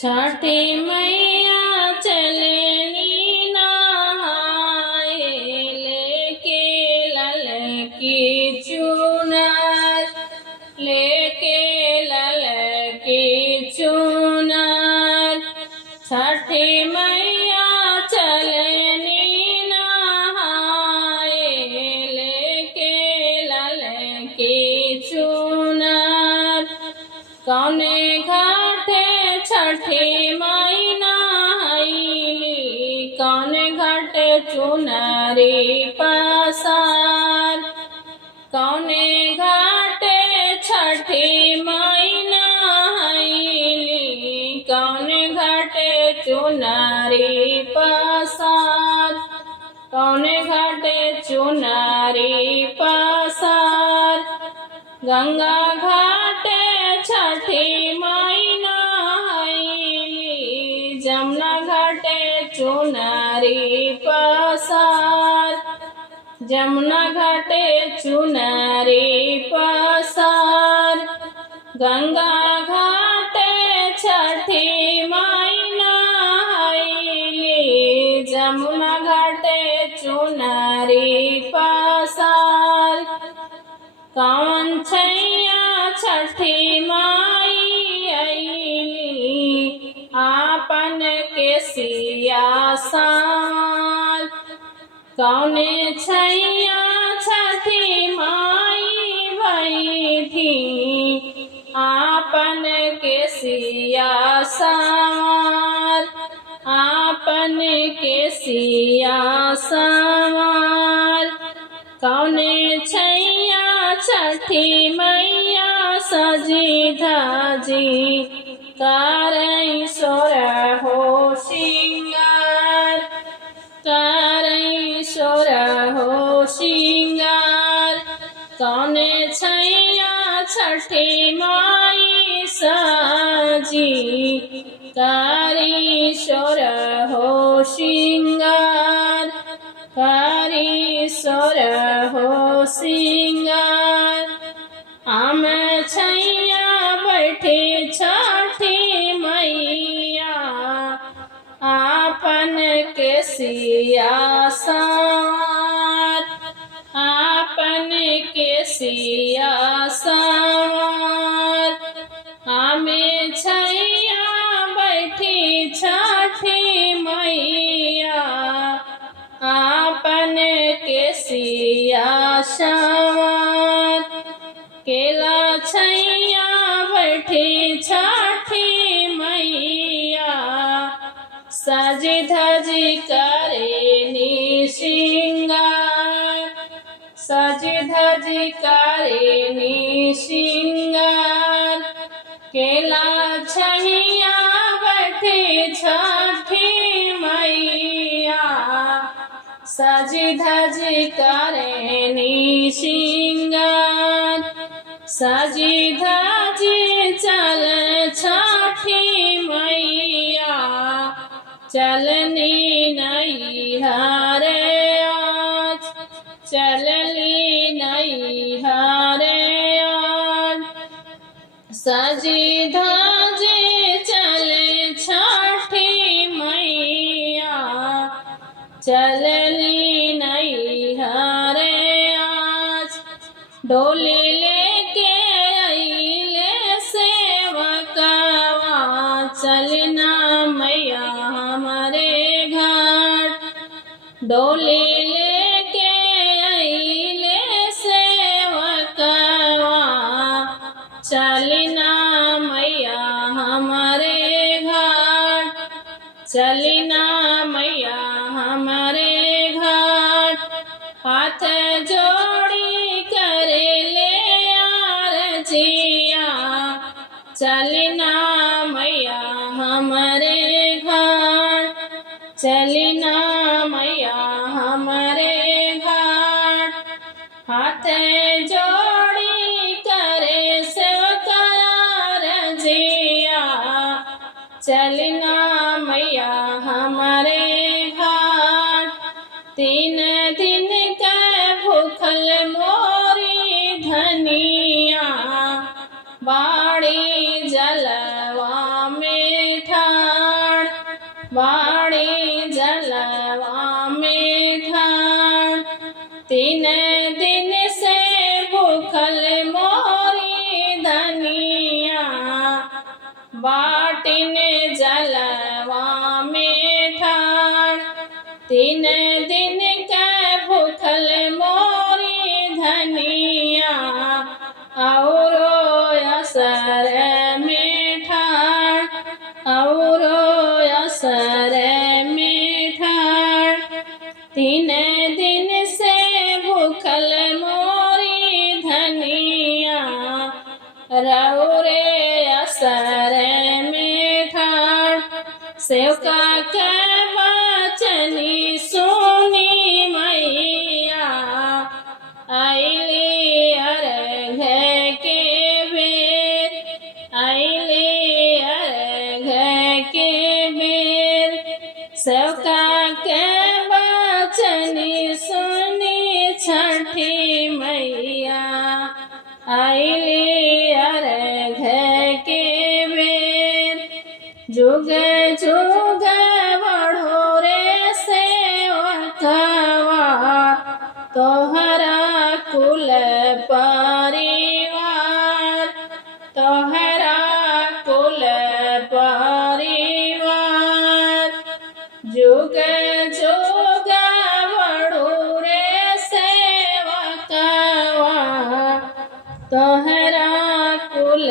छठी मैया चलनी नहाए, लेके लल की चुनर, लेके लल की चुनर। छठी मैया चलनी नहाए, लेके लल की चुनर। कौने घाटे छठी माई नहाइली, कौने घाटे चुनरी पसार। कौने घाटे छठी माई नहाइली, कौने घाटे चुनरी पसार। कौने घाटे चुनरी पसार। गंगा घाटे छठी माई नहाइली, जमुना घाटे चुनरी पसार। जमुना घाटे चुनरी पसार। गंगा घाटे छठी माई नहाइली, जमुना घाटे चुनरी पसार। कौन छैया छठी माई आइली, आपन के सिया सार। कौने छैया छठी माई बैठी, आपन के सिया सार। आपन के सिया सार। कौने छैया छठी मैया सजी धजी, करई सोरहो सिंगार। करई सोरहो सिंगार। कौने छैया छठी माई सजी, करी सोरहो सिंगार। करी सोरहो सिंगार। आम छैया बैठी छठी मैया, आपन के सिया सार। आपन के सिया सार। आमे छैया बैठी छठी मैया, आपन के सिया सार। केला छैया बैठी छठी मैया, सजी धजी करेनी सिंगार। सजी धजी करेनी सिंगार। केला छैया बैठी छठी मैया, सजी धजी करेनी सिंगार। सजी धजी चल छठी मैया, चलनी नैहर आज। चलनी नैहर आज। सजी धजी चले छठी मैया, चलनी नैहर आज। डोली लेके अइले सेवकवा, चलना मैया हमारे घाट। डोली लेके अइले सेवकवा, चलना मैया हमारे घाट। चलना मैया हमारे घाट। हाथ जोड़ी करे ले आरजिया, चलना मैया हमारे घाट। चलना मैया हमारे घाट। हाथ जोड़ी करे सेवकार जिया, चलना मैया हमारे घाट। 3 दिन के भूखल मोरी धनिया, बाड़ी जलवा में ठा बाटीने जलवा में ठाण। 3 दिन के भूखल मोरी धनिया, औरो असर में ठाण, औरो असर में ठाण। 3 दिन से भूखल मोरी धनिया, रौरे असर में ठाण। सेवका के वचनी सुनी मैया, आईली अर्घ के बेर, आईली अर्घ के बेर। सेवका के वचनी सुनी छठी मैया, आईली अर्घ के बेर। जुग जुग बढ़ो रे सेवकवा, तोहरा कुल परिवार, तोहरा कुल परिवार। जुग जुग बढ़ो रे सेवकवा, तोहरा कुल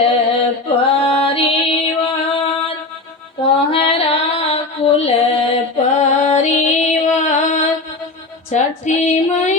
परिवार, तोहरा कुल परिवार। छठी मैया